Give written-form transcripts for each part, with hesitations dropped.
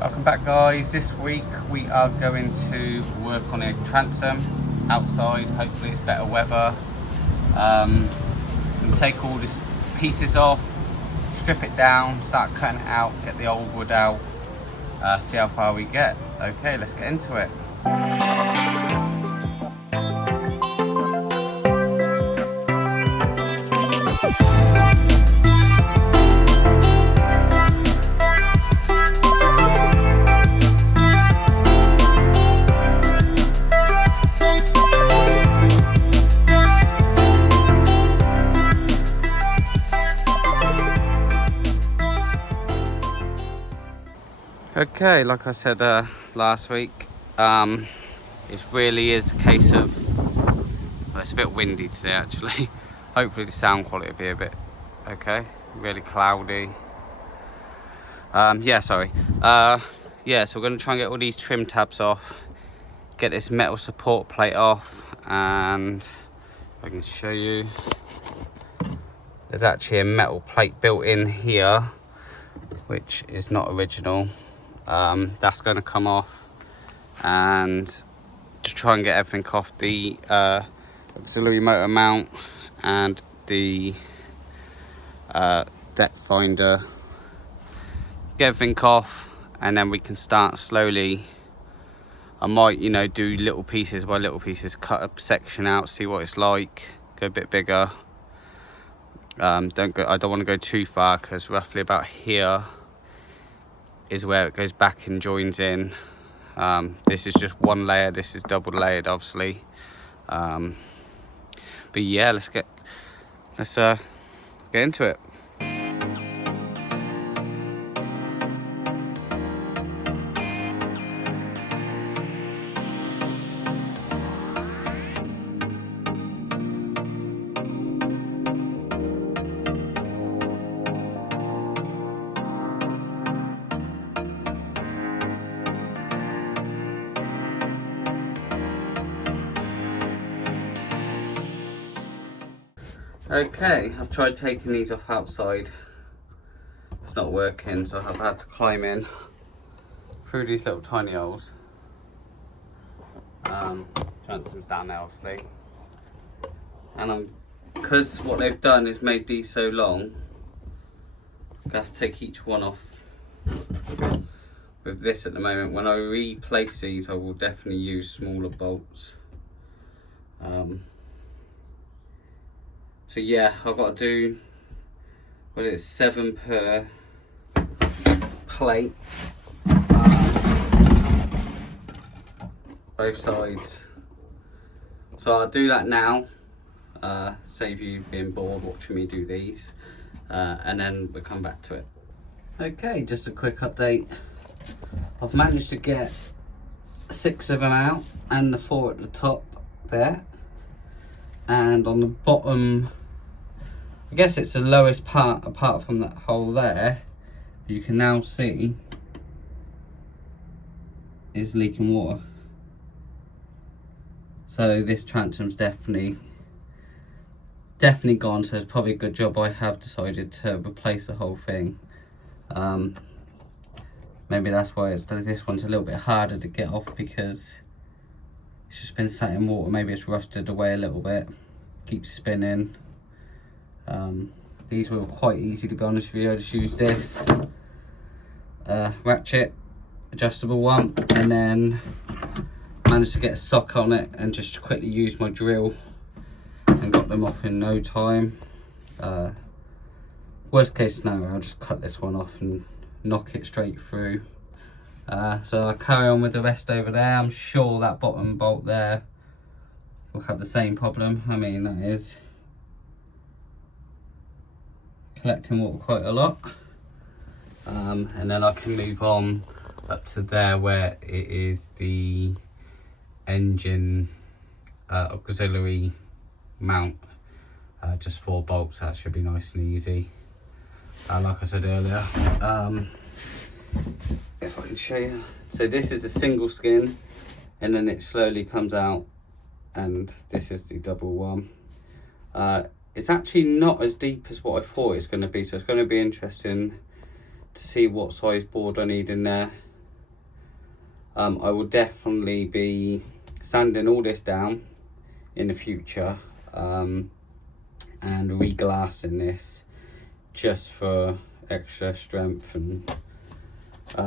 Welcome back, guys. This week we are going to work on a transom outside. Hopefully it's better weather. And take all these pieces off, strip it down, start cutting it out, get the old wood out, see how far we get. Okay, let's get into it. Okay, like I said last week, it really is a case of, well, it's a bit windy today actually. Hopefully the sound quality will be a bit okay. Really cloudy. Yeah, so we're going to try and get all these trim tabs off, get this metal support plate off, and if I can show you, there's actually a metal plate built in here which is not original. That's going to come off, and just try and get everything off the auxiliary motor mount and the depth finder. Get everything off, and then we can start slowly. I might, do little pieces by little pieces, cut a section out, see what it's like, go a bit bigger. I don't want to go too far, because roughly about here is where it goes back and joins in. This is just one layer, this is double layered obviously. But yeah, let's get into it. Okay, I've tried taking these off outside. It's not working, so I've had to climb in through these little tiny holes. Transom's down there obviously. And because what they've done is made these so long, I have to take each one off. With this at the moment, when I replace these, I will definitely use smaller bolts. So yeah, I've got to do, what is it, 7 per plate, both sides. So I'll do that now, save you being bored watching me do these, and then we'll come back to it. Okay, just a quick update. I've managed to get 6 of them out, and the 4 at the top there. And on the bottom, I guess it's the lowest part apart from that hole there, you can now see is leaking water. So this transom's definitely gone, so it's probably a good job I have decided to replace the whole thing. Maybe that's why this one's a little bit harder to get off, because it's just been sat in water. Maybe it's rusted away a little bit, keeps spinning. These were quite easy, to be honest with you. I just used this ratchet adjustable one, and then managed to get a sock on it and just quickly used my drill and got them off in no time. Worst case scenario, I'll just cut this one off and knock it straight through. So I'll carry on with the rest over there. I'm sure that bottom bolt there will have the same problem. I mean, that is collecting water quite a lot. And then I can move on up to there where it is the engine auxiliary mount. Just 4 bolts, that should be nice and easy. Like I said earlier, if I can show you. So this is a single skin, and then it slowly comes out, and this is the double one. It's actually not as deep as what I thought it's going to be, so it's going to be interesting to see what size board I need in there. I will definitely be sanding all this down in the future, and reglassing this just for extra strength and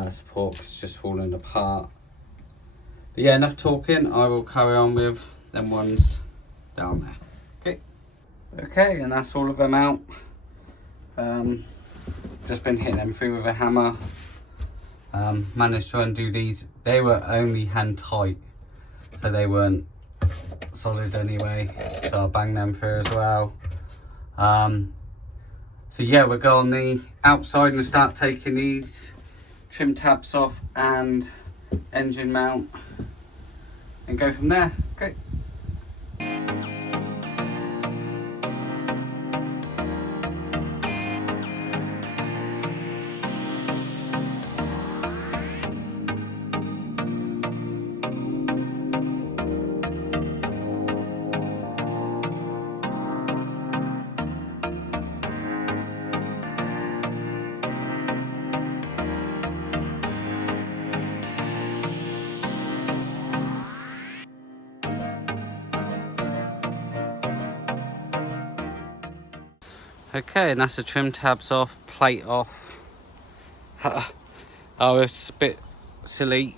support, 'cause it's just falling apart. But yeah, enough talking. I will carry on with them ones down there. Okay, and that's all of them out. Just been hitting them through with a hammer. Managed to undo these. They were only hand tight, so they weren't solid anyway, so I'll bang them through as well. So yeah, we'll go on the outside and start taking these trim tabs off and engine mount and go from there. Okay. Okay, and that's the trim tabs off, plate off. Oh, it's a bit silly,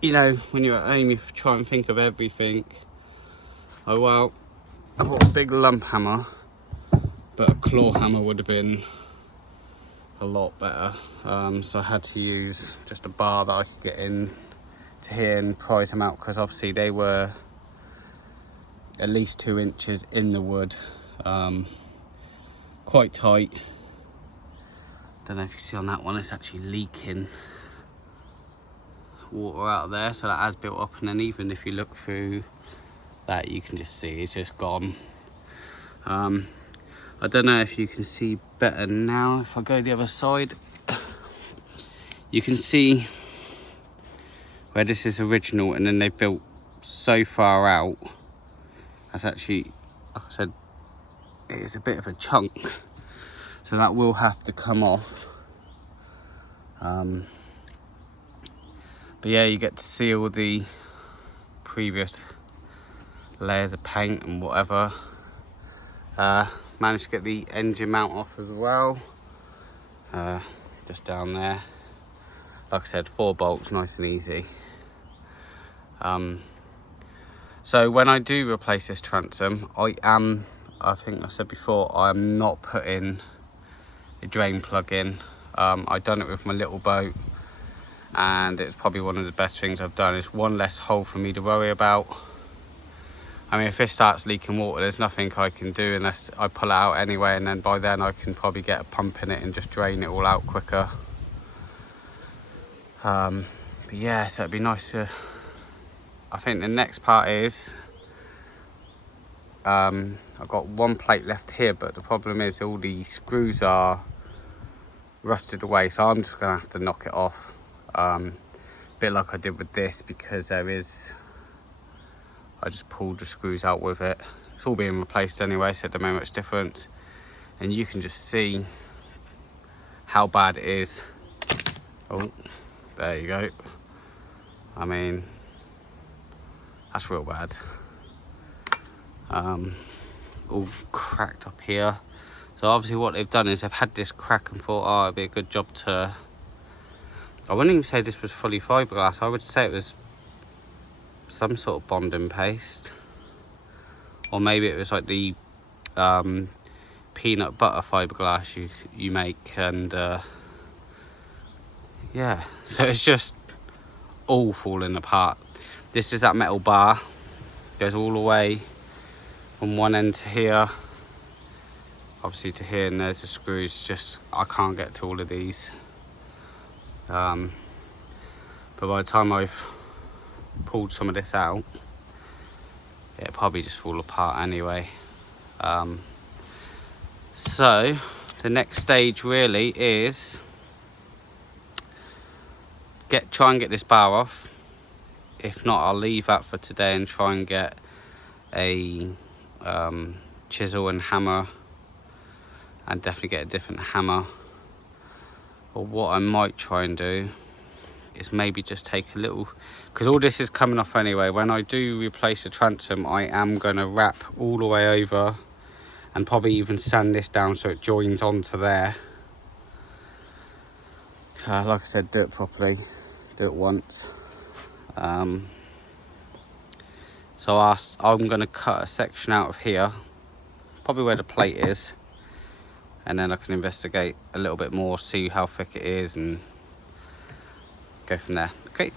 you know, when you're at home you try and think of everything. Oh well, I bought a big lump hammer, but a claw hammer would have been a lot better. So I had to use just a bar that I could get in to here and prise them out, because obviously they were at least 2 inches in the wood. Quite tight. Don't know if you see on that one, it's actually leaking water out of there, so that has built up, and then even if you look through that you can just see it's just gone. I don't know if you can see better now. If I go the other side, you can see where this is original and then they've built so far out. That's actually, like I said, it is a bit of a chunk, so that will have to come off. But yeah, you get to see all the previous layers of paint and whatever. Managed to get the engine mount off as well, just down there. Like I said, 4 bolts, nice and easy. So when I do replace this transom, I think I said before, I'm not putting a drain plug in. I've done it with my little boat, and it's probably one of the best things I've done. It's one less hole for me to worry about. I mean, if this starts leaking water, there's nothing I can do unless I pull it out anyway, and then by then I can probably get a pump in it and just drain it all out quicker. But yeah, so it'd be nice to, I think the next part is, I've got 1 plate left here, but the problem is all the screws are rusted away, so I'm just gonna have to knock it off. Bit like I did with this, because I just pulled the screws out with it. It's all being replaced anyway, so it don't make much difference. And you can just see how bad it is. Oh, there you go. I mean, that's real bad. All cracked up here. So obviously what they've done is they've had this crack and thought, oh, it'd be a good job to, I wouldn't even say this was fully fiberglass. I would say it was some sort of bonding paste, or maybe it was like the peanut butter fiberglass you make, and yeah, so it's just all falling apart. This is that metal bar, goes all the way from one end to here, obviously to here, and there's the screws. Just I can't get to all of these, but by the time I've pulled some of this out, it'll probably just fall apart anyway. So the next stage really is try and get this bar off. If not, I'll leave that for today and try and get a chisel and hammer, and definitely get a different hammer. Or what I might try and do is maybe just take a little, because all this is coming off anyway. When I do replace the transom, I am going to wrap all the way over and probably even sand this down so it joins onto there. Like I said, do it properly, do it once. So I'm going to cut a section out of here, probably where the plate is, and then I can investigate a little bit more, see how thick it is, and go from there. Okay.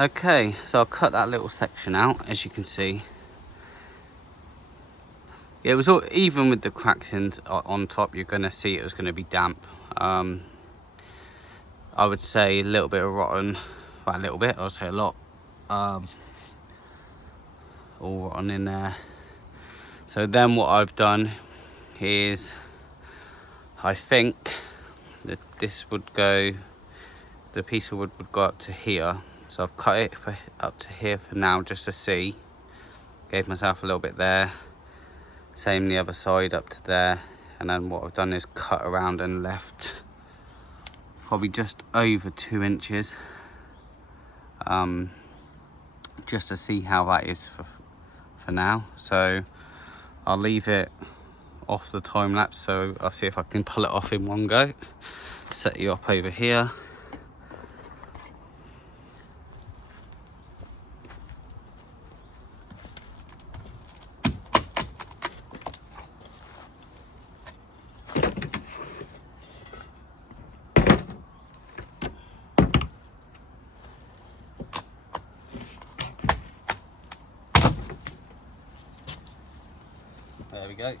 Okay, so I'll cut that little section out, as you can see. It was all, even with the cracks on top, you're going to see it was going to be damp. I would say a little bit of rotten, well, a little bit, I would say a lot. All rotten in there. So then what I've done is, I think that this would go, the piece of wood would go up to here. So I've cut it up to here for now, just to see. Gave myself a little bit there. Same the other side up to there. And then what I've done is cut around and left probably just over 2 inches. Just to see how that is for now. So I'll leave it off the time lapse, so I'll see if I can pull it off in one go. Set you up over here. There we go.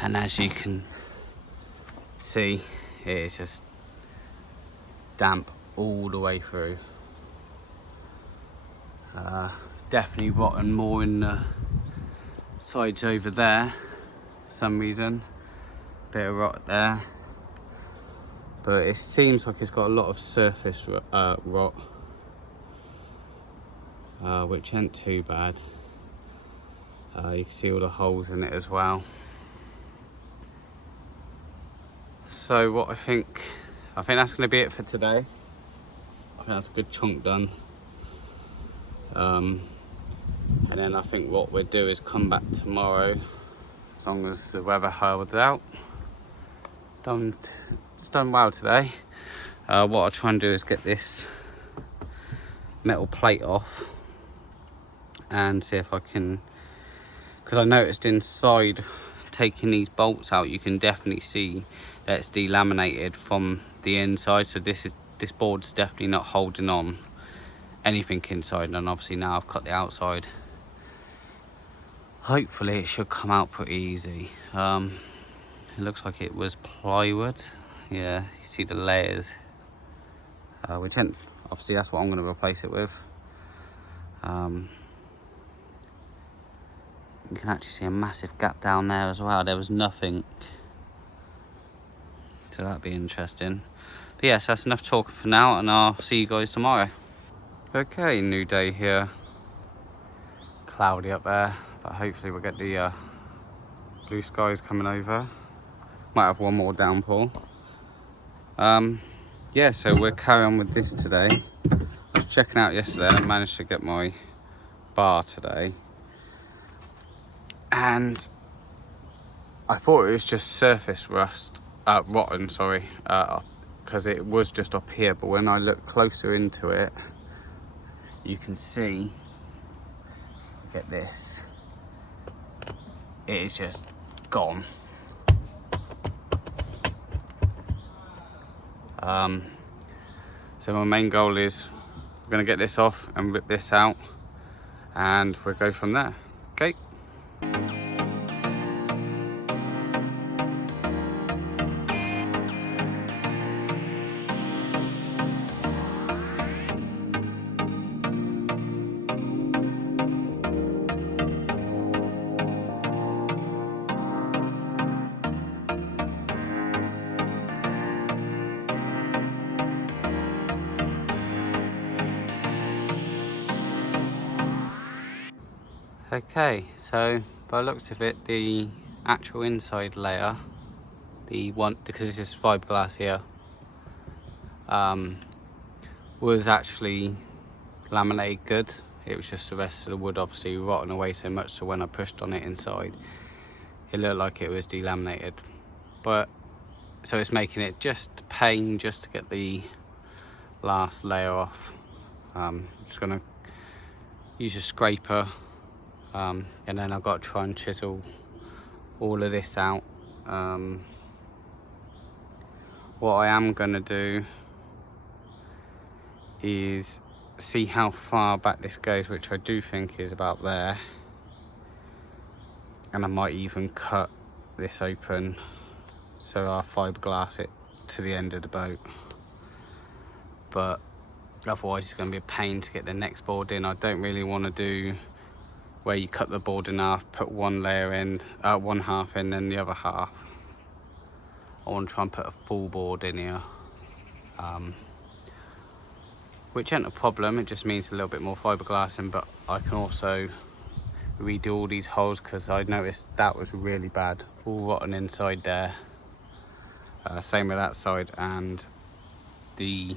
And as you can see, it is just damp all the way through. Definitely rotten more in the sides over there for some reason. Bit of rot there. But it seems like it's got a lot of surface rot, which ain't too bad. You can see all the holes in it as well. So what I think that's going to be it for today. I think that's a good chunk done. And then I think what we'll do is come back tomorrow, as long as the weather holds out. It's done well today. What I'll try and do is get this metal plate off and see if I can, because I noticed inside, taking these bolts out, you can definitely see that it's delaminated from the inside. So this board's definitely not holding on anything inside, and obviously now I've cut the outside. Hopefully it should come out pretty easy. It looks like it was plywood. Yeah, you see the layers, which obviously that's what I'm going to replace it with. You can actually see a massive gap down there as well. There was nothing, so that'd be interesting. But yes, that's enough talking for now, and I'll see you guys tomorrow. Okay, new day here. Cloudy up there, but hopefully we'll get the blue skies coming over. Might have one more downpour. Yeah, so we'll carry on with this today. I was checking out yesterday and I managed to get my bar today. And I thought it was just surface rotten, sorry. because it was just up here, but when I look closer into it, you can see, get this, it is just gone. So my main goal is we're going to get this off and rip this out, and we'll go from there. Okay. Okay, so by the looks of it, the actual inside layer, the one, because this is fiberglass here, was actually laminated good. It was just the rest of the wood obviously rotting away so much, so when I pushed on it inside, it looked like it was delaminated. But so it's making it just a pain just to get the last layer off. I'm just gonna use a scraper, and then I've got to try and chisel all of this out. What I am gonna do is see how far back this goes, which I do think is about there, and I might even cut this open so I'll fiberglass it to the end of the boat. But otherwise it's going to be a pain to get the next board in. I don't really want to do where you cut the board in half, put one layer in, one half in, then the other half. I want to try and put a full board in here, which ain't a problem. It just means a little bit more fiberglassing, but I can also redo all these holes because I noticed that was really bad, all rotten inside there. Same with that side, and the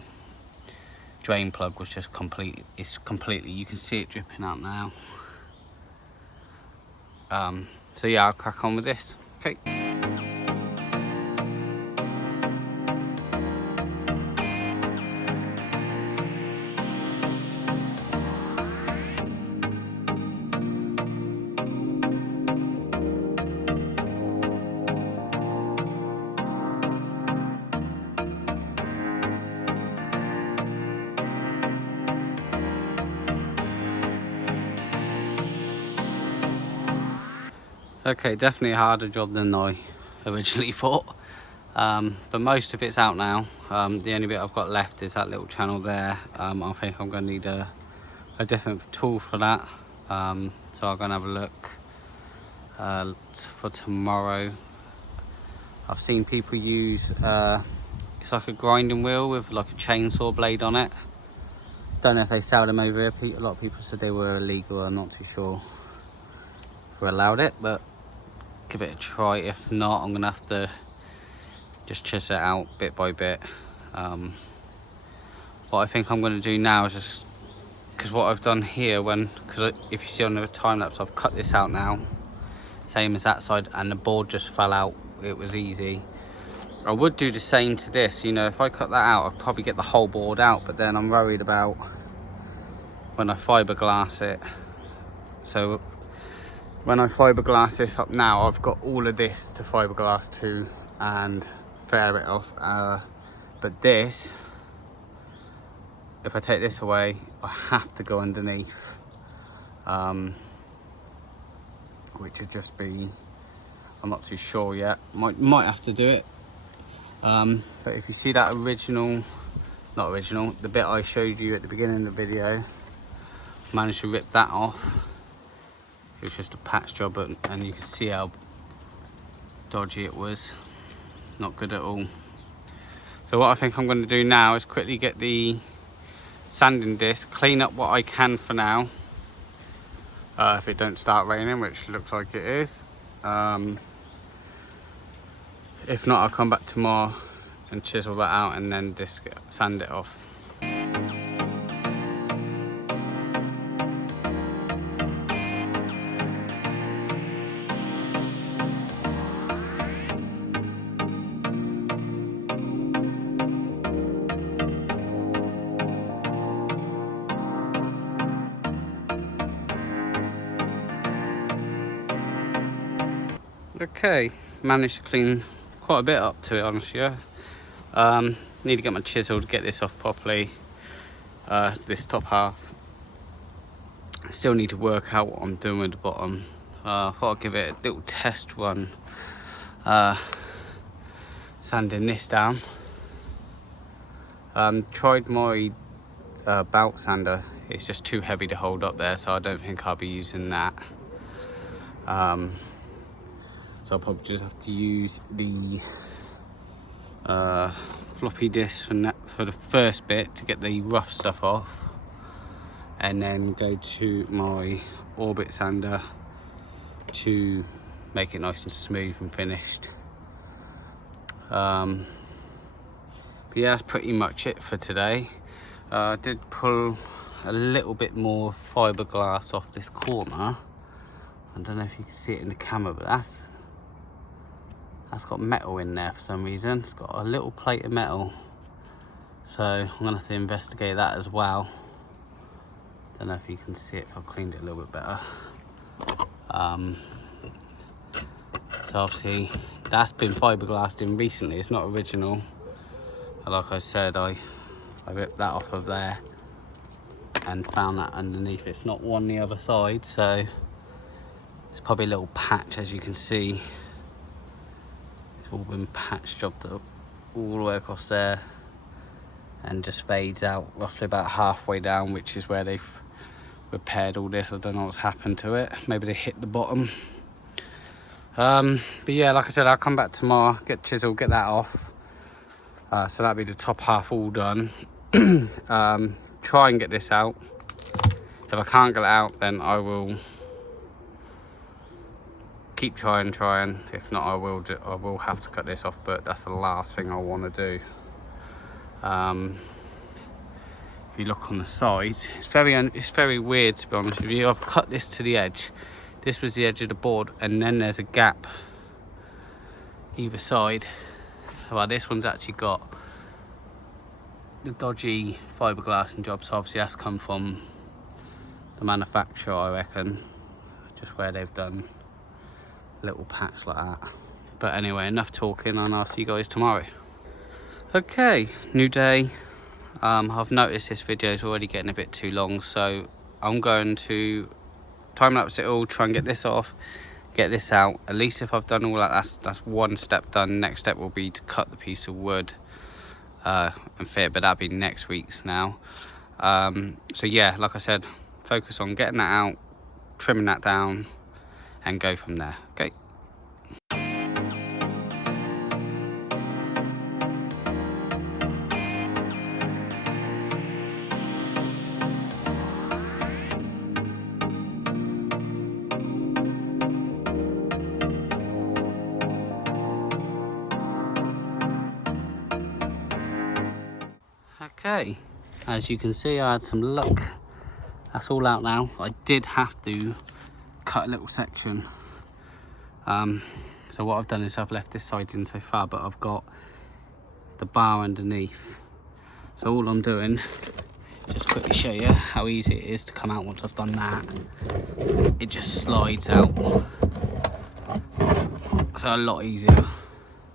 drain plug was just completely, you can see it dripping out now. So yeah, I'll crack on with this. Okay. Okay, definitely a harder job than I originally thought, but most of it's out now. The only bit I've got left is that little channel there. I think I'm going to need a different tool for that, so I'm going to have a look for tomorrow. I've seen people use, it's like a grinding wheel with like a chainsaw blade on it. Don't know if they sell them over here. A lot of people said they were illegal. I'm not too sure if we're allowed it, but give it a try. If not, I'm gonna have to just chisel it out bit by bit. What I think I'm gonna do now is just, because what I've done here, because if you see on the time lapse, I've cut this out now, same as that side, and the board just fell out. It was easy. I would do the same to this, you know, if I cut that out, I'd probably get the whole board out, but then I'm worried about when I fiberglass it. So when I fiberglass this up now, I've got all of this to fiberglass to and fair it off. But this, if I take this away, I have to go underneath, which would just be, I'm not too sure yet. Might have to do it. But if you see that the bit I showed you at the beginning of the video, managed to rip that off. It was just a patch job, and you can see how dodgy it was. Not good at all. So what I think I'm going to do now is quickly get the sanding disc, clean up what I can for now, if it don't start raining, which looks like it is. If not, I'll come back tomorrow and chisel that out and then sand it off. Okay, managed to clean quite a bit up, to be honest, yeah. Need to get my chisel to get this off properly, this top half. Still need to work out what I'm doing with the bottom. I thought I'd give it a little test run, sanding this down. Tried my belt sander. It's just too heavy to hold up there, so I don't think I'll be using that. So I'll probably just have to use the floppy disk for the first bit to get the rough stuff off, and then go to my orbit sander to make it nice and smooth and finished. But yeah, that's pretty much it for today. I did pull a little bit more fiberglass off this corner. I don't know if you can see it in the camera, but that's got metal in there for some reason. It's got a little plate of metal, so I'm gonna have to investigate that as well. Don't know if you can see it if I've cleaned it a little bit better. So obviously that's been fiberglassed in recently. It's not original. Like I said, I ripped that off of there and found that underneath. It's not on the other side, so it's probably a little patch, as you can see. It's all been patch jobbed up all the way across there and just fades out roughly about halfway down, which is where they've repaired all this. I don't know what's happened to it. Maybe they hit the bottom. But yeah, like I said, I'll come back tomorrow, get chisel, get that off. So that'll be the top half all done. Try and get this out. If I can't get it out, then I will keep trying. If not, I will have to cut this off, but that's the last thing I want to do. If you look on the side, it's very weird, to be honest with you. I've cut this to the edge. This was the edge of the board, and then there's a gap either side. Well, this one's actually got the dodgy fiberglass and job, so obviously that's come from the manufacturer, I reckon, just where they've done a little patch like that. But anyway, enough talking, and I'll see you guys tomorrow. Okay, new day. I've noticed this video is already getting a bit too long, so I'm going to time lapse it all, try and get this off, get this out. At least if I've done all that, that's one step done. Next step will be to cut the piece of wood and fit, but that'll be next week's now. So yeah, like I said, focus on getting that out, trimming that down, and go from there. Okay. Okay, as you can see, I had some luck. That's all out now. I did have to cut a little section. So what I've done is I've left this side in so far, but I've got the bar underneath. So all I'm doing, just quickly show you how easy it is to come out once I've done that. It just slides out. So a lot easier.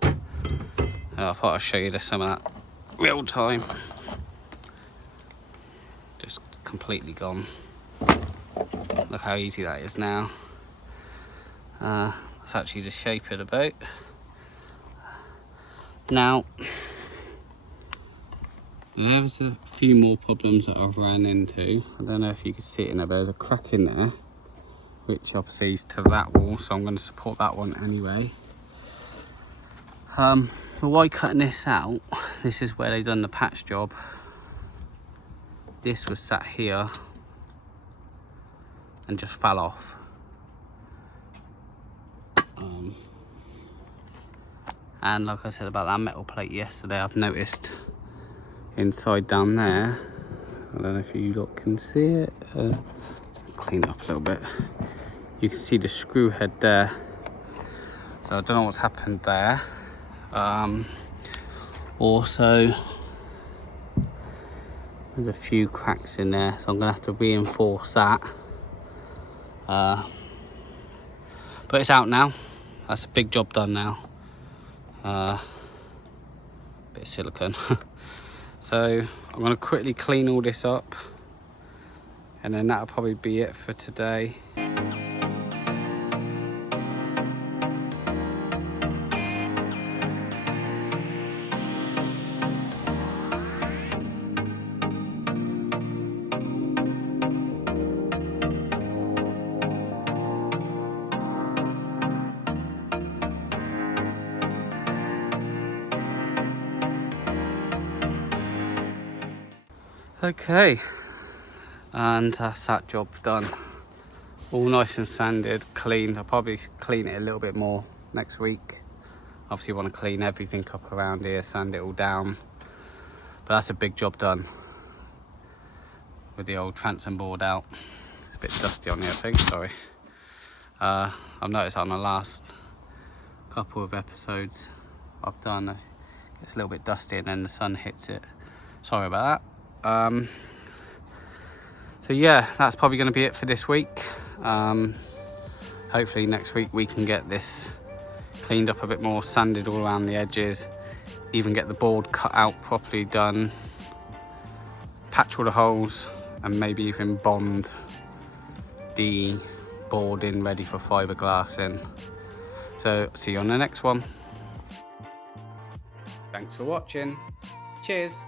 I thought I'd show you some of that real time. Just completely gone. Look how easy that is now. Let's actually just shape it about. Now, there's a few more problems that I've ran into. I don't know if you can see it in there, but there's a crack in there, which obviously is to that wall, so I'm going to support that one anyway. But why cutting this out? This is where they've done the patch job. This was sat here and just fell off. And like I said about that metal plate yesterday, I've noticed inside down there, I don't know if you lot can see it, clean it up a little bit, you can see the screw head there. So I don't know what's happened there. Also, there's a few cracks in there, so I'm gonna have to reinforce that. But it's out now. that's a big job done now. Bit of silicone. So I'm going to quickly clean all this up, and then that'll probably be it for today. Okay, and that's that job done. All nice and sanded, cleaned. I'll probably clean it a little bit more next week. Obviously want to clean everything up around here, sand it all down. But that's a big job done. With the old transom board out. It's a bit dusty on here, I think, sorry. I've noticed on the last couple of episodes I've done, it's a little bit dusty and then the sun hits it. Sorry about that. So yeah, that's probably going to be it for this week. Hopefully next week we can get this cleaned up a bit more, sanded all around the edges, even get the board cut out properly done, patch all the holes, and maybe even bond the board in ready for fiberglass in. So see you on the next one. Thanks for watching. Cheers.